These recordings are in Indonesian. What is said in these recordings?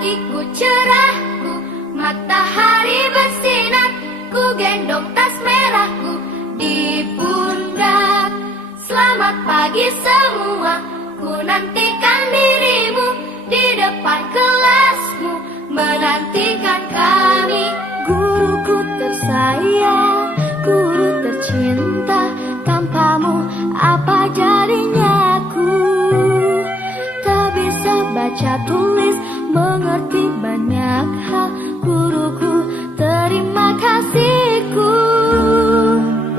pagiku cerahku, matahari bersinar, ku gendong tas merahku di pundak. Selamat pagi semua, ku nantikan dirimu di depan kelasmu, menantikan kami. Guruku tersayang, guru tercinta, tanpamu apa jadinya aku? Tak bisa baca tulis, mengerti banyak hal. Guruku, terima kasihku.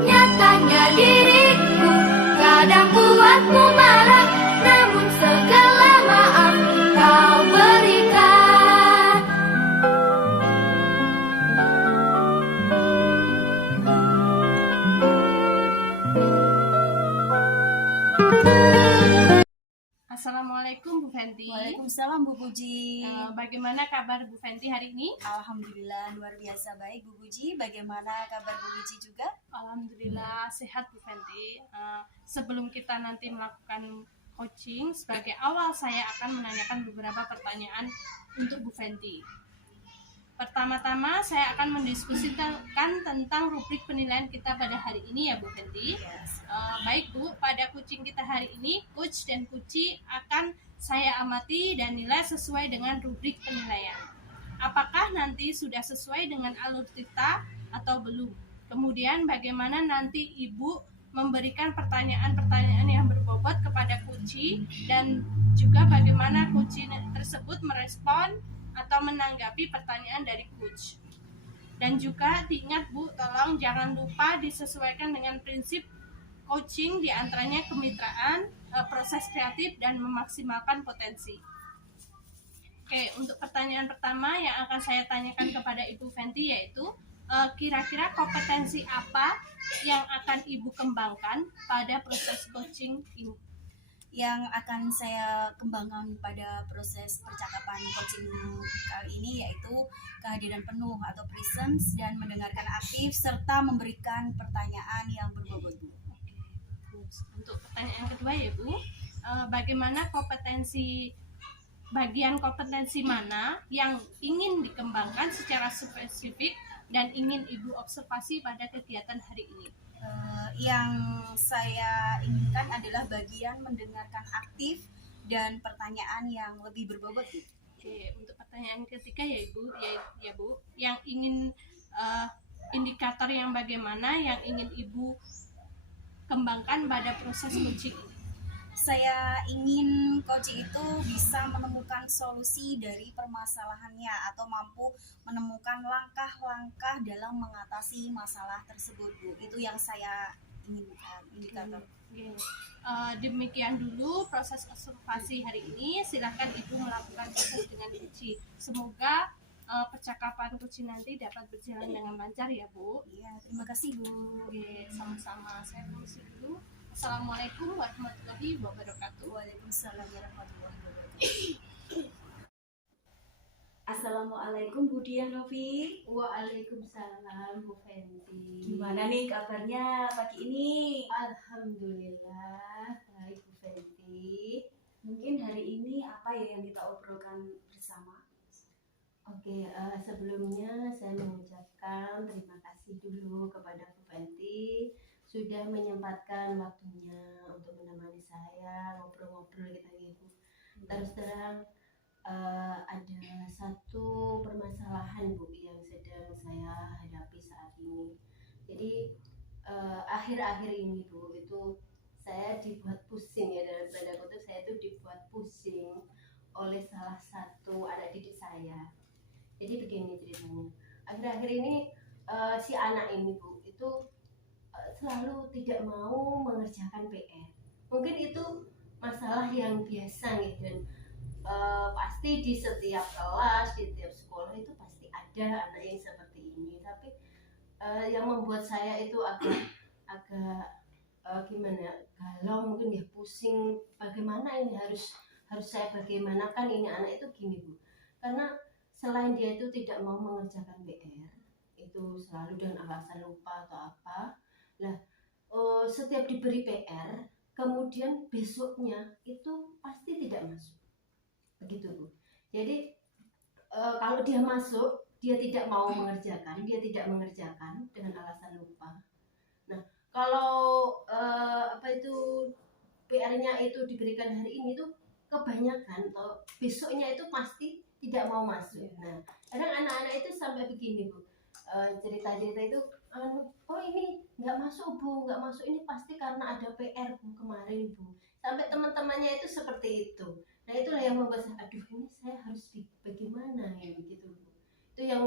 Nyatanya diriku kadang buatmu marah, namun segala maaf kau berikan. Assalamualaikum Bu Fenty. Waalaikumsalam Bu Puji. Bagaimana kabar Bu Fenty hari ini? Alhamdulillah luar biasa baik Bu Puji. Bagaimana kabar Bu Puji juga? Alhamdulillah sehat Bu Fenty. Sebelum kita nanti melakukan coaching, sebagai awal saya akan menanyakan beberapa pertanyaan untuk Bu Fenty. Pertama-tama saya akan mendiskusikan tentang rubrik penilaian kita pada hari ini ya Bu Fenty. Baik Bu, pada coaching kita hari ini, coach dan coachee akan saya amati dan nilai sesuai dengan rubrik penilaian. Apakah nanti sudah sesuai dengan alur kita atau belum? Kemudian bagaimana nanti Ibu memberikan pertanyaan-pertanyaan yang berbobot kepada coachee, dan juga bagaimana coachee tersebut merespon atau menanggapi pertanyaan dari coach. Dan juga diingat Bu, tolong jangan lupa disesuaikan dengan prinsip coaching, diantaranya kemitraan, proses kreatif, dan memaksimalkan potensi. Oke, untuk pertanyaan pertama yang akan saya tanyakan kepada Ibu Fenty yaitu kira-kira kompetensi apa yang akan Ibu kembangkan pada proses coaching ini? Yang akan saya kembangkan pada proses percakapan coaching kali ini yaitu kehadiran penuh atau presence, dan mendengarkan aktif serta memberikan pertanyaan yang berbobot. Untuk pertanyaan kedua ya Bu, bagaimana bagian kompetensi mana yang ingin dikembangkan secara spesifik dan ingin Ibu observasi pada kegiatan hari ini? Yang saya inginkan adalah bagian mendengarkan aktif dan pertanyaan yang lebih berbobot. Oke, untuk pertanyaan ketiga ya Ibu, ya Bu, yang ingin indikator yang bagaimana yang ingin Ibu kembangkan pada proses coaching? Saya ingin coaching itu bisa menemukan solusi dari permasalahannya atau mampu menemukan langkah-langkah dalam mengatasi masalah tersebut, Bu. Itu yang saya inginkan, indikator. Demikian dulu proses observasi hari ini. Silakan Ibu melakukan proses dengan coaching. Semoga percakapan coaching nanti dapat berjalan dengan lancar ya Bu. Iya, terima kasih Bu. Oke, sama-sama. Saya permisi dulu. Assalamualaikum warahmatullahi wabarakatuh. Waalaikumsalam warahmatullahi wabarakatuh. Assalamualaikum Bu Dian Novi. Waalaikumsalam Bu Fenty. Gimana nih kabarnya pagi ini? Alhamdulillah baik Bu Fenty. Mungkin hari ini apa ya yang kita obrolkan bersama? Oke, sebelumnya saya mengucapkan terima kasih dulu kepada Bu Fenty sudah menyempatkan waktunya untuk menemani saya ngobrol-ngobrol kita gitu. Terus terang ada satu permasalahan Bu yang sedang saya hadapi saat ini. Jadi akhir-akhir ini Bu, itu saya dibuat pusing ya, dalam tanda kutip saya itu dibuat pusing oleh salah satu anak didik saya. Jadi begini ceritanya, akhir-akhir ini si anak ini Bu itu selalu tidak mau mengerjakan PR. Mungkin itu masalah yang biasa nih, dan pasti di setiap kelas, di setiap sekolah itu pasti ada anak yang seperti ini. Tapi yang membuat saya itu agak gimana, galau mungkin ya, pusing. Bagaimana ini harus saya bagaimanakan ini anak itu gini Bu. Karena selain dia itu tidak mau mengerjakan PR, itu selalu dengan alasan lupa atau apa. Nah, setiap diberi PR, kemudian besoknya itu pasti tidak masuk. Begitu Bu. Jadi kalau dia masuk, dia tidak mau mengerjakan, dia tidak mengerjakan dengan alasan lupa. Nah, kalau apa itu PR-nya itu diberikan hari ini tuh kebanyakan atau besoknya itu pasti tidak mau masuk. Nah, kadang anak-anak itu sampai begini Bu, cerita-cerita itu, oh ini nggak masuk Bu, nggak masuk ini pasti karena ada PR Bu kemarin Bu. Sampai teman-temannya itu seperti itu. Nah itulah yang membuat saya, aduh ini saya harus bagaimana ya begitu Bu. Itu yang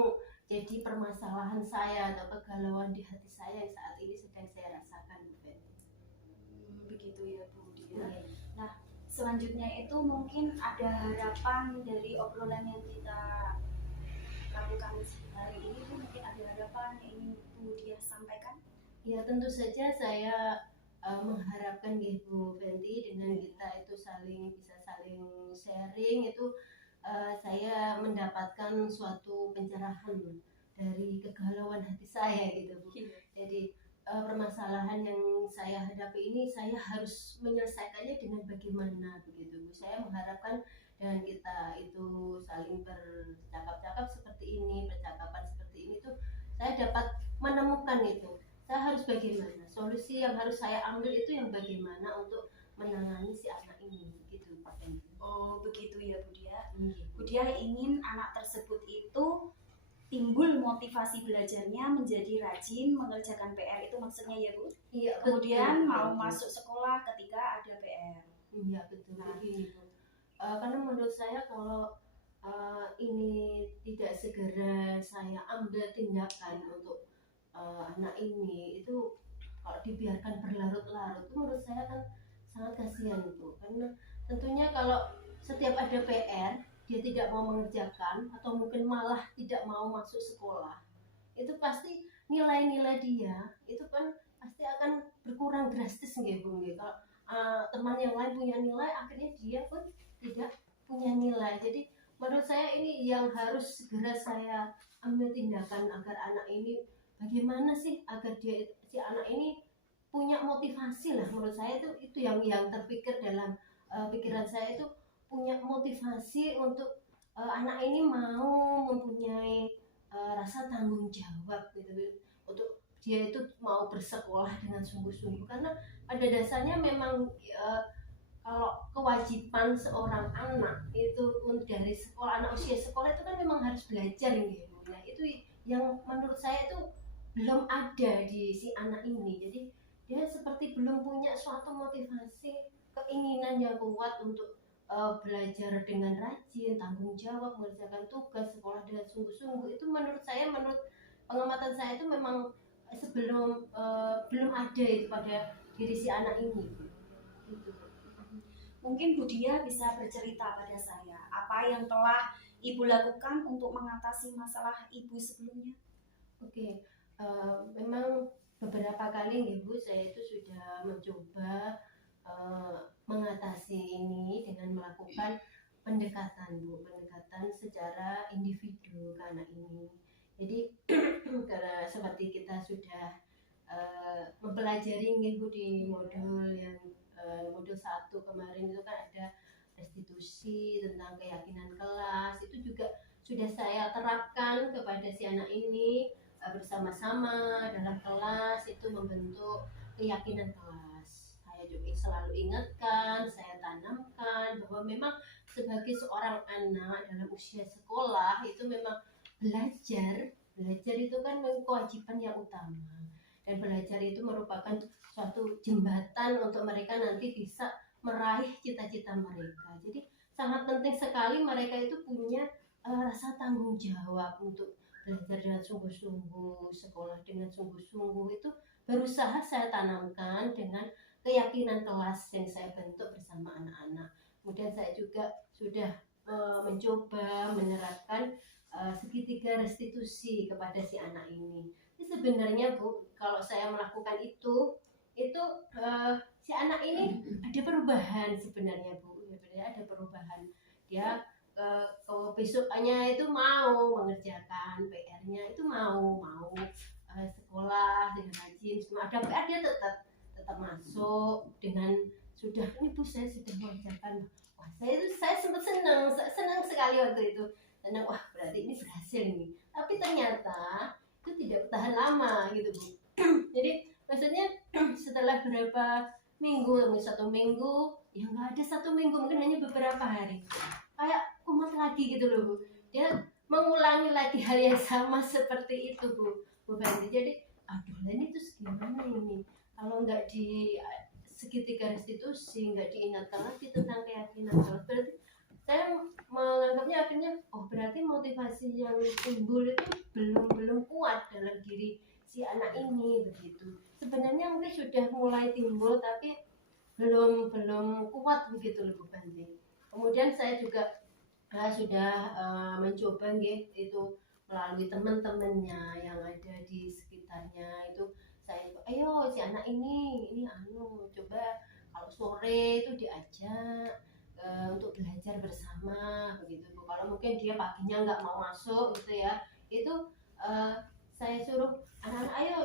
jadi permasalahan saya atau kegalauan di hati saya yang saat ini sedang saya rasakan Bu Feni. Begitu ya Bu Dia. Iya. Nah, selanjutnya itu mungkin ada harapan dari obrolan yang kita lakukan hari ini Bu, mungkin ada harapan yang ingin Bu Dia sampaikan? Ya tentu saja saya mengharapkan ya Bu Fenty dengan kita itu bisa saling sharing itu saya mendapatkan suatu pencerahan dari kegalauan hati saya gitu Bu. Jadi permasalahan yang saya hadapi ini saya harus menyelesaikannya dengan bagaimana begitu Bu. Saya mengharapkan dan kita itu saling bercakap-cakap seperti ini, percakapan seperti ini tuh saya dapat menemukan itu. Saya harus bagaimana, solusi yang harus saya ambil itu yang bagaimana untuk menangani si anak ini gitu Pak Fenty. Oh begitu ya Bu Dia. Iya. Bu Dia ingin anak tersebut itu timbul motivasi belajarnya menjadi rajin mengerjakan PR itu maksudnya ya Bu. Iya, Kemudian betul, mau betul. masuk sekolah ketika ada PR. Iya betul Nah. begini Bu. Karena menurut saya kalau ini tidak segera saya ambil tindakan untuk anak ini itu kalau dibiarkan berlarut-larut itu menurut saya kan sangat kasihan Bu. Karena tentunya kalau setiap ada PR dia tidak mau mengerjakan atau mungkin malah tidak mau masuk sekolah, itu pasti nilai-nilai dia itu kan pasti akan berkurang drastis nggih Bu nggih. Kalau teman yang lain punya nilai akhirnya dia pun tidak punya nilai. Jadi menurut saya ini yang harus segera saya ambil tindakan agar anak ini bagaimana sih agar si anak ini punya motivasi lah. Menurut saya itu yang terpikir dalam pikiran saya itu punya motivasi untuk anak ini mau mempunyai rasa tanggung jawab gitu untuk dia itu mau bersekolah dengan sungguh-sungguh. Karena pada dasarnya memang kalau kewajiban seorang anak itu dari sekolah, anak usia sekolah itu kan memang harus belajar gitu. Nah itu yang menurut saya itu belum ada di si anak ini. Jadi dia seperti belum punya suatu motivasi, keinginan yang kuat untuk belajar dengan rajin, tanggung jawab, mengerjakan tugas sekolah dengan sungguh-sungguh. Itu menurut saya, menurut pengamatan saya itu memang belum ada itu pada diri si anak ini. Gitu. Mungkin Bu Dia bisa bercerita pada saya apa yang telah Ibu lakukan untuk mengatasi masalah Ibu sebelumnya. Oke. Memang beberapa kali Ibu saya itu sudah mencoba mengatasi ini dengan melakukan pendekatan Bu, pendekatan secara individu ke anak ini. Jadi karena seperti kita sudah mempelajari Ibu di modul yang modul 1 kemarin itu kan ada restitusi tentang keyakinan kelas, itu juga sudah saya terapkan kepada si anak ini. Bersama-sama dalam kelas itu membentuk keyakinan kelas. Saya juga selalu ingatkan, saya tanamkan bahwa memang sebagai seorang anak dalam usia sekolah itu memang belajar itu kan kewajiban yang utama, dan belajar itu merupakan suatu jembatan untuk mereka nanti bisa meraih cita-cita mereka. Jadi sangat penting sekali mereka itu punya rasa tanggung jawab untuk belajar dengan sungguh-sungguh, sekolah dengan sungguh-sungguh. Itu berusaha saya tanamkan dengan keyakinan kelas yang saya bentuk bersama anak-anak. Kemudian saya juga sudah mencoba menerapkan segitiga restitusi kepada si anak ini. Jadi sebenarnya Bu, kalau saya melakukan itu si anak ini ada perubahan sebenarnya Bu. Sebenarnya ada perubahan. Dia besokannya itu mau mengerjakan PR-nya, itu mau sekolah dengan rajin. Ada PR dia tetap masuk dengan ini Bu saya sudah mengerjakan. Wah, saya sempat senang sekali waktu itu. tenang, wah berarti ini berhasil nih. Tapi ternyata itu tidak bertahan lama gitu Bu. Jadi maksudnya setelah berapa minggu, satu minggu, ya nggak ada satu minggu, mungkin hanya beberapa hari, kayak kumat lagi gitu loh Bu. Dia mengulangi lagi hal yang sama seperti itu Bu Fenty. Jadi aduh, ini tuh gimana ini kalau nggak di segitiga restitusi, nggak diingatkan lagi tentang keyakinan. Berarti saya menganggapnya akhirnya, oh berarti motivasi yang timbul itu belum kuat dalam diri si anak ini begitu. Sebenarnya mungkin sudah mulai timbul tapi belum kuat begitu loh Bu Fenty. Kemudian saya juga sudah mencoba itu melalui teman-temannya yang ada di sekitarnya itu. Saya ayo si anak ini coba kalau sore itu diajak untuk belajar bersama begitu Bu. Kalau mungkin dia paginya nggak mau masuk gitu ya, itu saya suruh anak-anak ayo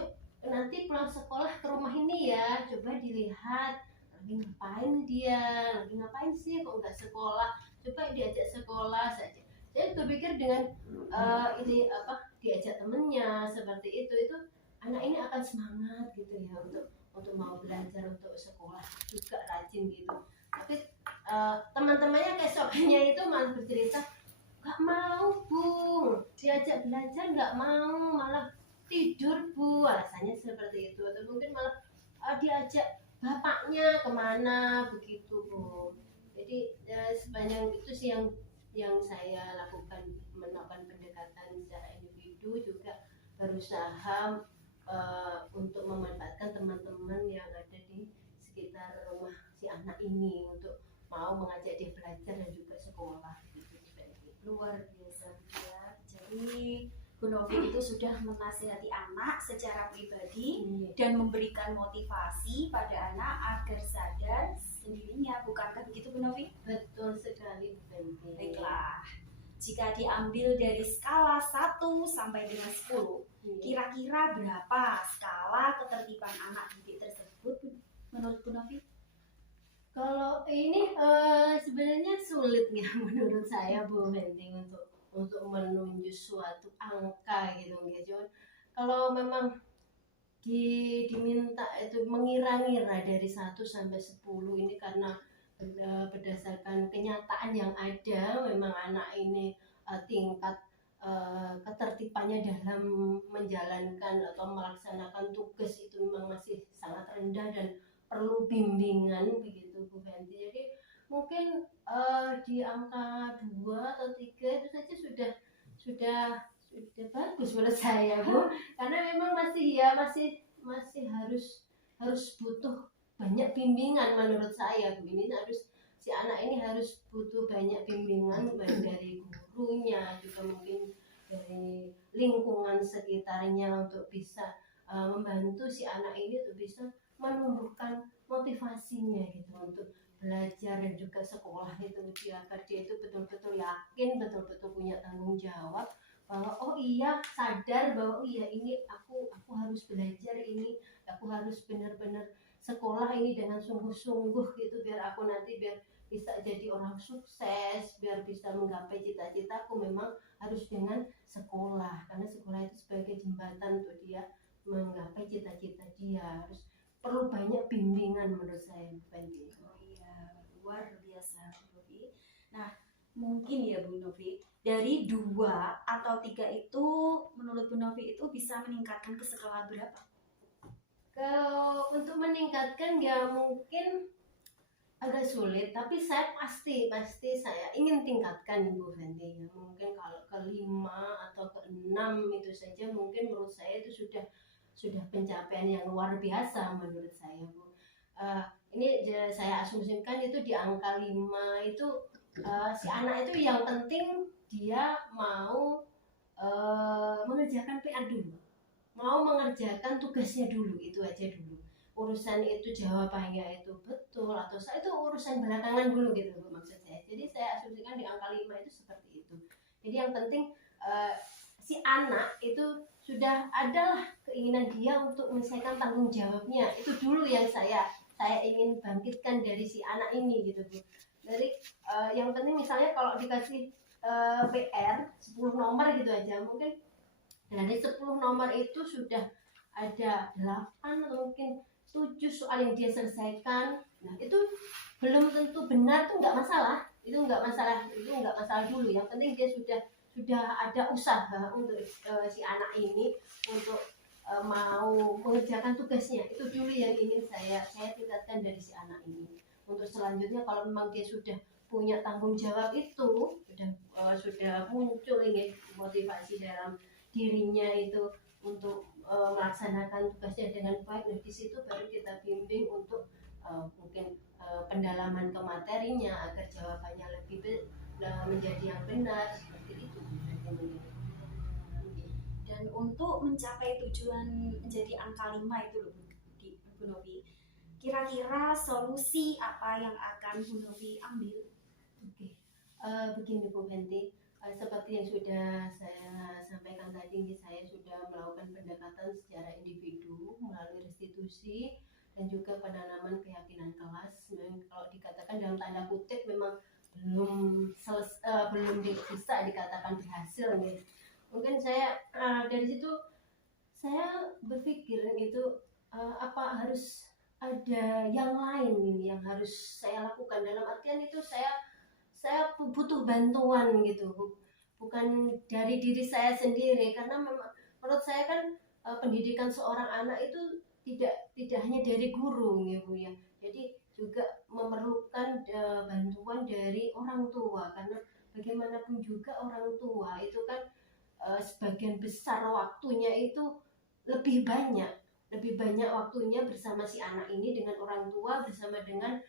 nanti pulang sekolah ke rumah ini ya, coba dilihat lagi ngapain sih kok nggak sekolah, coba diajak sekolah saja. Saya berpikir dengan ini diajak temennya seperti itu anak ini akan semangat gitu ya untuk mau belajar, untuk sekolah juga rajin gitu. Tapi teman-temannya keesokannya itu malah bercerita, nggak mau Bu, diajak belajar nggak mau, malah tidur Bu, alasannya seperti itu. Atau mungkin malah diajak bapaknya kemana begitu Bu. Jadi sepanjang itu sih yang saya lakukan, melakukan pendekatan secara individu, juga berusaha untuk memanfaatkan teman-teman yang ada di sekitar rumah si anak ini untuk mau mengajak dia belajar dan juga sekolah gitu. Luar biasa ya. Jadi Bu Novi itu sudah menasihati anak secara pribadi dan memberikan motivasi pada anak agar sadar sendirinya, bukankah begitu Bu Novi? Betul sekali Bu Fenty. Baiklah, jika diambil dari skala 1 sampai dengan 10, kira-kira berapa skala ketertiban anak didik tersebut menurut Bu Novi? Kalau ini sebenarnya sulit ya menurut saya Bu Fenty untuk menunjuk suatu angka gitu. Cuman kalau memang diminta itu mengira-ngira dari 1 sampai 10 ini karena berdasarkan kenyataan yang ada, memang anak ini tingkat ketertibannya dalam menjalankan atau melaksanakan tugas itu memang masih sangat rendah dan perlu bimbingan begitu Bu Fenty. Jadi mungkin di angka 2 atau 3 itu saja sudah bagus menurut saya Bu, karena memang masih harus butuh banyak bimbingan menurut saya Bu. Ini si anak ini harus butuh banyak bimbingan, baik dari gurunya juga mungkin dari lingkungan sekitarnya, untuk bisa membantu si anak ini untuk bisa menumbuhkan motivasinya gitu untuk belajar dan juga sekolah itu, agar dia itu betul-betul yakin, betul-betul punya tanggung jawab bahwa oh iya, sadar bahwa oh iya ini aku harus belajar, ini aku harus benar-benar sekolah ini dengan sungguh-sungguh gitu, biar aku nanti bisa jadi orang sukses, biar bisa menggapai cita-citaku. Memang harus dengan sekolah, karena sekolah itu sebagai jembatan untuk dia menggapai cita-cita dia. Harus perlu banyak bimbingan menurut saya Bu Fenty. Oh iya, luar biasa Bu Novi. Nah, mungkin ya Bu Novi, dari 2 atau 3 itu menurut Bu Novi itu bisa meningkatkan ke skala berapa? Kalau untuk meningkatkan ya mungkin agak sulit, tapi saya pasti saya ingin tingkatkan Bu Fenty. Mungkin kalau ke 5 atau ke 6 itu saja mungkin menurut saya itu sudah pencapaian yang luar biasa menurut saya Bu. Ini saya asumsikan itu di angka 5 itu si anak itu yang penting dia mau mengerjakan PR dulu, mau mengerjakan tugasnya dulu, itu aja dulu. Urusan itu jawabannya itu betul atau saya itu urusan belakangan dulu gitu Bu, maksud saya. Jadi saya asumsikan di angka 5 itu seperti itu. Jadi yang penting si anak itu sudah adalah keinginan dia untuk menyelesaikan tanggung jawabnya, itu dulu yang saya ingin bangkitkan dari si anak ini gitu Bu. Jadi yang penting misalnya kalau dikasih PR 10 nomor gitu aja, mungkin dari 10 nomor itu sudah ada 8 atau mungkin 7 soal yang dia selesaikan. Nah itu belum tentu benar, tuh nggak masalah, itu nggak masalah dulu. Yang penting dia sudah ada usaha untuk si anak ini untuk mau mengerjakan tugasnya. Itu dulu yang ingin saya tingkatkan dari si anak ini. Untuk selanjutnya kalau memang dia sudah punya tanggung jawab, itu sudah muncul ini motivasi dalam dirinya itu untuk melaksanakan tugasnya dengan baik. Nah di situ baru kita bimbing untuk mungkin pendalaman ke materinya agar jawabannya lebih menjadi yang benar, seperti itu. Dan untuk mencapai tujuan menjadi angka 5 itu loh Bu Novi, kira-kira solusi apa yang akan Bu Novi ambil? Oke, begini Bu Fenty, seperti yang sudah saya sampaikan tadi, saya sudah melakukan pendekatan secara individu melalui restitusi dan juga penanaman keyakinan kelas. Memang kalau dikatakan dalam tanda kutip memang belum bisa dikatakan berhasil gitu. Mungkin saya dari situ saya berpikir gitu, apa harus ada yang lain ini yang harus saya lakukan, dalam artian itu saya butuh bantuan gitu, bukan dari diri saya sendiri, karena memang menurut saya kan pendidikan seorang anak itu tidak hanya dari guru ya Bu ya, jadi juga memerlukan bantuan dari orang tua, karena bagaimanapun juga orang tua itu kan sebagian besar waktunya itu lebih banyak waktunya bersama si anak ini dengan orang tua, bersama dengan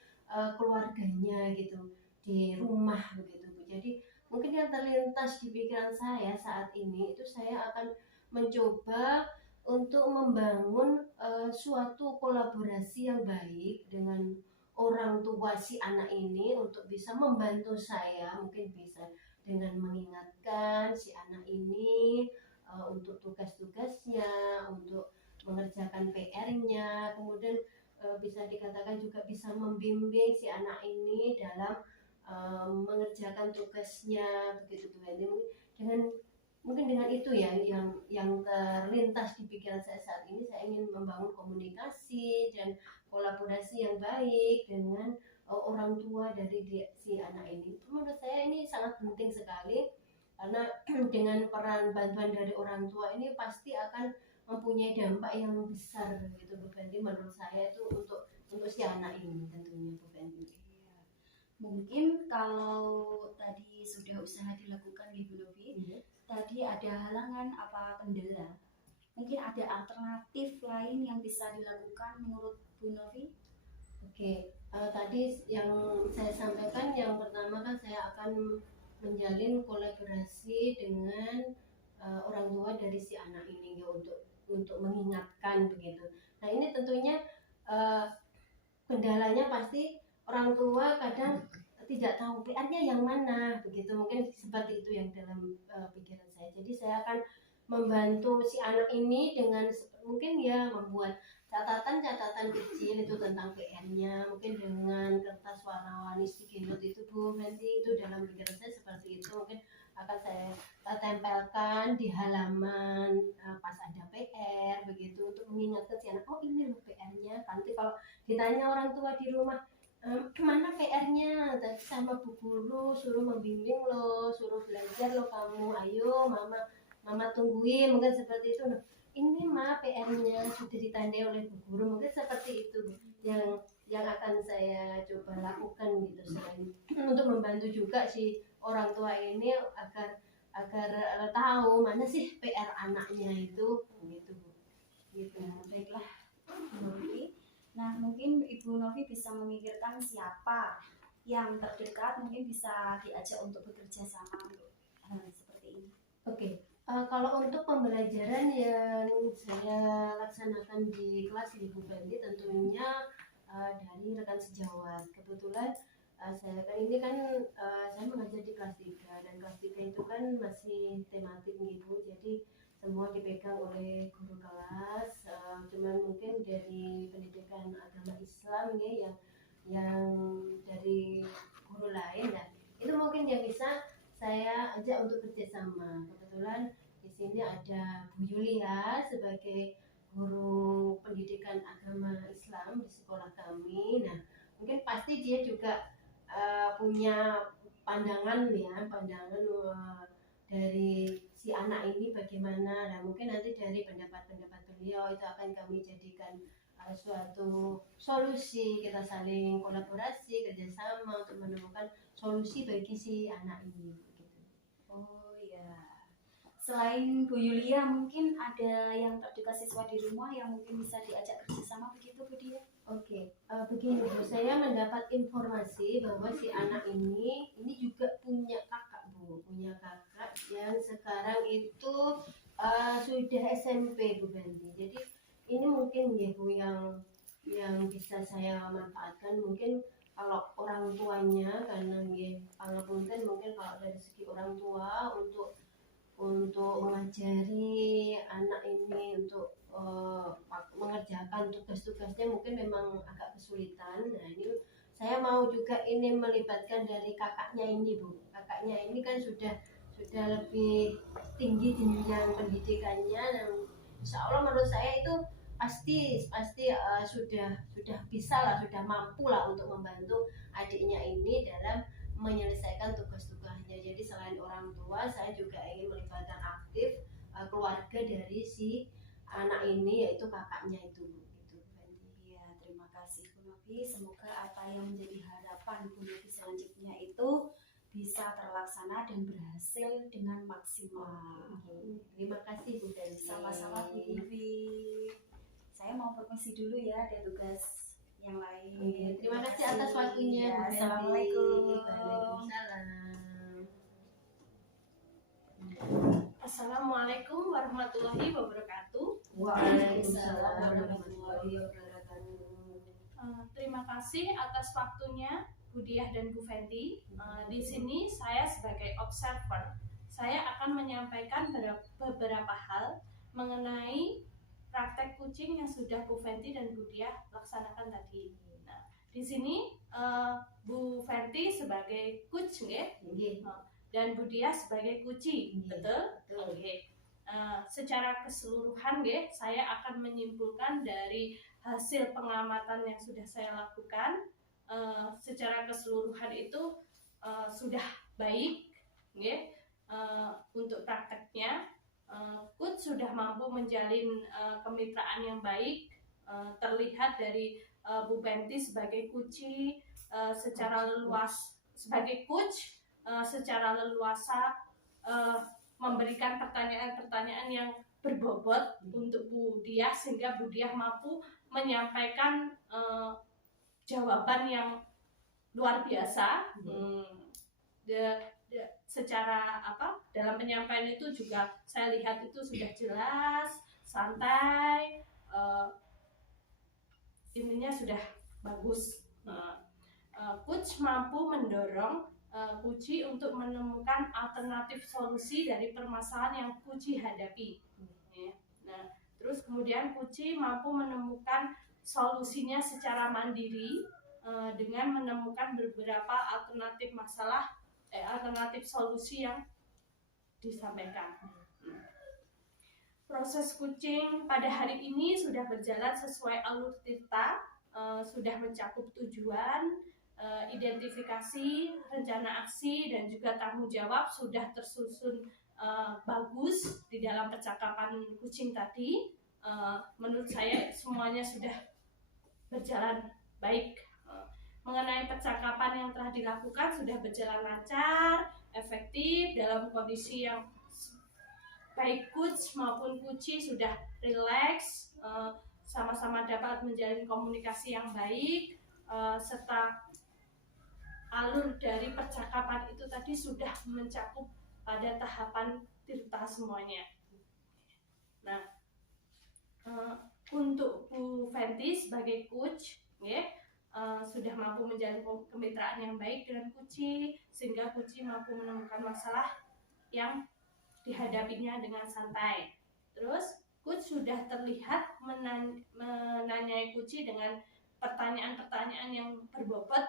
keluarganya gitu di rumah begitu Bu. Jadi mungkin yang terlintas di pikiran saya saat ini itu saya akan mencoba untuk membangun suatu kolaborasi yang baik dengan orang tua si anak ini untuk bisa membantu saya, mungkin bisa dengan mengingatkan si anak ini untuk tugas-tugasnya, untuk mengerjakan PR-nya, kemudian bisa dikatakan juga bisa membimbing si anak ini dalam mengerjakan tugasnya begitu Bu. Mungkin dengan itu ya yang terlintas di pikiran saya saat ini. Saya ingin membangun komunikasi dan kolaborasi yang baik dengan orang tua dari si anak ini. Menurut saya ini sangat penting sekali, karena dengan peran bantuan dari orang tua ini pasti akan mempunyai dampak yang besar gitu Bu Fenty. Menurut saya itu untuk si anak ini tentunya Bu Fenty. Mungkin kalau tadi sudah usaha dilakukan di Bu Novi, tadi ada halangan apa kendala? Mungkin ada alternatif lain yang bisa dilakukan menurut Bu Novi? Oke, tadi yang saya sampaikan, yang pertama kan saya akan menjalin kolaborasi dengan orang tua dari si anak ini ya, untuk mengingatkan begitu. Nah ini tentunya kendalanya pasti orang tua kadang tidak tahu PR-nya yang mana begitu, mungkin seperti itu yang dalam pikiran saya. Jadi saya akan membantu si anak ini dengan mungkin ya membuat catatan kecil itu tentang PR-nya, mungkin dengan kertas warna-warni sticky note itu Bu Fenty. Itu dalam pikiran saya seperti itu, mungkin akan saya tempelkan di halaman pas ada PR begitu, untuk mengingatkan si anak, oh ini loh PR-nya. Nanti kalau ditanya orang tua di rumah, kemana PR-nya, tadi sama Bu Guru suruh membimbing loh, suruh belajar loh kamu, ayo mama tungguin, mungkin seperti itu. Nah, ini mah PR-nya sudah ditandai oleh Bu Guru, mungkin seperti itu yang akan saya coba lakukan gitu, selain untuk membantu juga si orang tua ini agar tahu mana sih PR anaknya itu gitu. Baiklah Bu Novi. Nah mungkin Ibu Novi bisa memikirkan siapa yang terdekat, mungkin bisa diajak untuk bekerja sama untuk hal seperti ini. Oke. Kalau untuk pembelajaran yang saya laksanakan di kelas di Bu Fenty, tentunya dari rekan sejawat. Kebetulan saya mengajar di kelas 3, dan kelas 3 itu kan masih tematik nih Bu, jadi semua dipegang oleh guru kelas. Cuman mungkin dari pendidikan agama Islam ya, yang dari guru lain ya, itu mungkin yang bisa saya ajak untuk kerjasama. Kebetulan di sini ada Bu Yulia sebagai guru pendidikan agama Islam di sekolah kami. Nah, mungkin pasti dia juga punya pandangan dari si anak ini bagaimana. Nah, mungkin nanti dari pendapat-pendapat beliau itu akan kami jadikan suatu solusi, kita saling kolaborasi kerjasama untuk menemukan solusi bagi si anak ini gitu. Oh ya. Selain Bu Yulia, mungkin ada yang terdekat siswa di rumah yang mungkin bisa diajak kerjasama begitu Bu Dia? Oke, begini Bu, saya mendapat informasi bahwa si anak ini juga punya kakak Bu, punya kakak yang sekarang itu sudah SMP Bu Benti. Jadi ini mungkin ya Bu yang bisa saya manfaatkan, mungkin kalau orang tuanya, karena ya pangapunten mungkin kalau dari segi orang tua untuk mengajari anak ini untuk mengerjakan tugas-tugasnya mungkin memang agak kesulitan. Nah, ini saya mau juga ini melibatkan dari kakaknya ini Bu. Kakaknya ini kan sudah lebih tinggi jenjang pendidikannya, dan insya Allah menurut saya itu pasti sudah bisa lah, sudah mampu lah untuk membantu adiknya ini dalam menyelesaikan tugas-tugasnya. Jadi selain orang tua, saya juga ingin melibatkan aktif keluarga dari si anak ini, yaitu kakaknya itu gitu. Iya, terima kasih Bu Novi. Semoga apa yang menjadi harapan Bu Novi selanjutnya itu bisa terlaksana dan berhasil dengan maksimal. Terima kasih Bu Dani. Sama-sama Bu Novi. Saya mau permisi dulu ya, ada tugas yang lain. Terima kasih atas waktunya. Ya, Assalamualaikum. Waalaikumsalam. Assalamualaikum warahmatullahi wabarakatuh. Waalaikumsalam warahmatullahi wabarakatuh. Terima kasih atas waktunya Bu Diah dan Bu Fenty. Di sini saya sebagai observer, saya akan menyampaikan beberapa hal mengenai praktek kucing yang sudah Bu Fenty dan Bu Diah laksanakan tadi. Nah, di sini Bu Fenty sebagai coach, dan Bu Diah sebagai kuci, betul? Oke. Secara keseluruhan, saya akan menyimpulkan dari hasil pengamatan yang sudah saya lakukan. Secara keseluruhan itu sudah baik, untuk prakteknya. Coach sudah mampu menjalin kemitraan yang baik, terlihat dari Bu Fenty sebagai kuci secara leluas, sebagai coach secara leluasa memberikan pertanyaan-pertanyaan yang berbobot untuk Bu Diah, sehingga Bu Diah mampu menyampaikan jawaban yang luar biasa. Secara dalam penyampaian itu juga saya lihat itu sudah jelas, santai, intinya sudah bagus. Coach mampu mendorong Kuci untuk menemukan alternatif solusi dari permasalahan yang Kuci hadapi. Nah, terus kemudian Kuci mampu menemukan solusinya secara mandiri dengan menemukan beberapa alternatif alternatif solusi yang disampaikan. Proses kucing pada hari ini sudah berjalan sesuai alur tirta, sudah mencakup tujuan, identifikasi, rencana aksi, dan juga tanggung jawab sudah tersusun bagus di dalam percakapan kucing tadi. Menurut saya semuanya sudah berjalan baik. Mengenai percakapan yang telah dilakukan sudah berjalan lancar, efektif, dalam kondisi yang baik coach maupun kuci sudah rileks, sama-sama dapat menjalin komunikasi yang baik, serta alur dari percakapan itu tadi sudah mencakup pada tahapan tirta semuanya. Nah, untuk Bu Fenty sebagai coach, sudah mampu menjalin kemitraan yang baik dengan kuci, sehingga kuci mampu menemukan masalah yang dihadapinya dengan santai. Terus coach sudah terlihat menanyai kuci dengan pertanyaan-pertanyaan yang berbobot,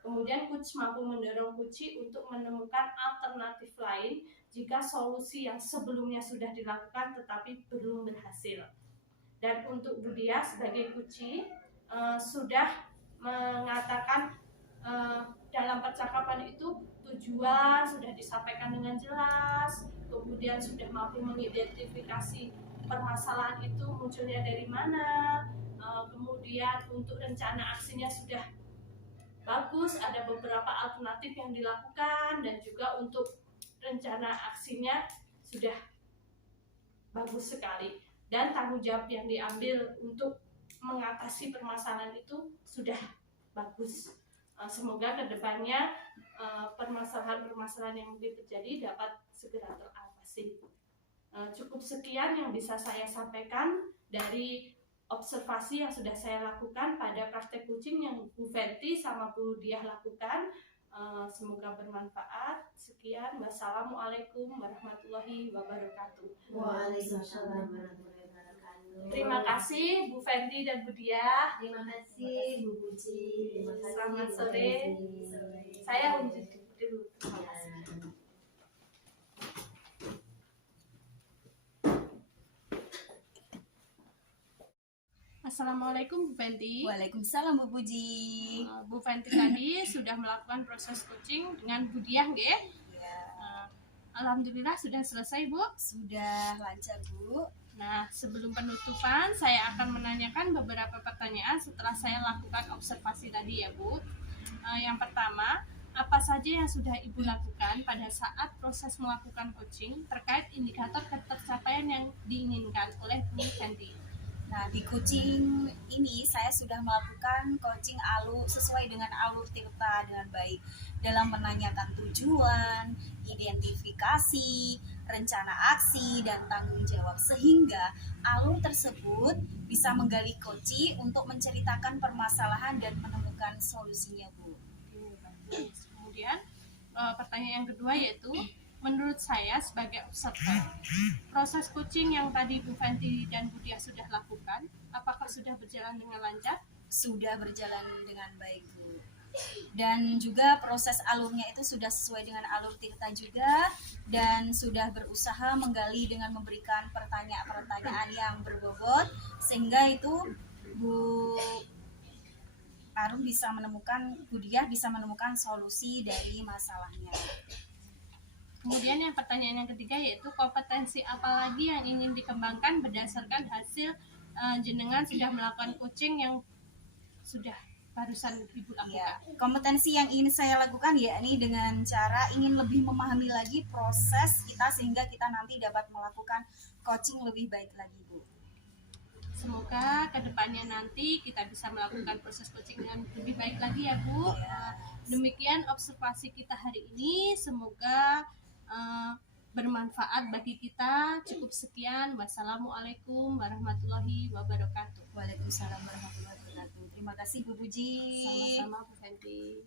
Kemudian coach mampu mendorong Kuci untuk menemukan alternatif lain jika solusi yang sebelumnya sudah dilakukan tetapi belum berhasil. Dan untuk Budia sebagai Kuci sudah mengatakan dalam percakapan itu tujuan sudah disampaikan dengan jelas, kemudian sudah mampu mengidentifikasi permasalahan itu munculnya dari mana, kemudian untuk rencana aksinya sudah bagus, ada beberapa alternatif yang dilakukan, dan juga untuk rencana aksinya sudah bagus sekali, dan tanggung jawab yang diambil untuk mengatasi permasalahan itu sudah bagus. Semoga kedepannya permasalahan-permasalahan yang mungkin terjadi dapat segera teratasi. Cukup sekian yang bisa saya sampaikan dari observasi yang sudah saya lakukan pada praktek kucing yang Bu Fenty sama Bu Diah lakukan. Semoga bermanfaat. Sekian, wassalamualaikum warahmatullahi wabarakatuh. Waalaikumsalam warahmatullahi wabarakatuh. Terima kasih Bu Fenty dan Bu Diah. Terima kasih Bu Puji. Terima kasih. Selamat Bu sore. Fenty. Saya unjuk dulu. Terima kasih. Assalamualaikum Bu Fenty. Waalaikumsalam Bu Puji. Bu Fenty tadi sudah melakukan proses coaching dengan Bu Diah, nggih? Ya, Alhamdulillah sudah selesai, Bu. sudah lancar Bu. Nah, sebelum penutupan, saya akan menanyakan beberapa pertanyaan setelah saya lakukan observasi tadi ya, Bu. Yang pertama, apa saja yang sudah Ibu lakukan pada saat proses melakukan coaching terkait indikator ketercapaian yang diinginkan oleh Bu Fenty? Nah, di coaching ini saya sudah melakukan coaching sesuai dengan alur tirta dengan baik dalam menanyakan tujuan, identifikasi, rencana aksi, dan tanggung jawab sehingga alur tersebut bisa menggali coaching untuk menceritakan permasalahan dan menemukan solusinya, Bu. Kemudian pertanyaan yang kedua yaitu, menurut saya sebagai observer, proses coaching yang tadi Bu Fenty dan Bu Diah sudah lakukan, apakah sudah berjalan dengan lancar? Sudah berjalan dengan baik, Bu. Dan juga proses alurnya itu sudah sesuai dengan alur tirta juga, dan sudah berusaha menggali dengan memberikan pertanyaan-pertanyaan yang berbobot sehingga itu Bu Arum bisa menemukan, Bu Diah bisa menemukan solusi dari masalahnya. Kemudian yang pertanyaan yang ketiga yaitu, kompetensi apa lagi yang ingin dikembangkan berdasarkan hasil jenengan sudah melakukan coaching yang sudah barusan Ibu lakukan? Ya, kompetensi yang ingin saya lakukan yakni dengan cara ingin lebih memahami lagi proses kita sehingga kita nanti dapat melakukan coaching lebih baik lagi, Bu. Semoga kedepannya nanti kita bisa melakukan proses coaching yang lebih baik lagi ya, Bu. Demikian observasi kita hari ini, semoga bermanfaat bagi kita. Cukup sekian. Wassalamualaikum warahmatullahi wabarakatuh. Waalaikumsalam warahmatullahi wabarakatuh. Terima kasih Bu Puji. Sama-sama Bu Fenty.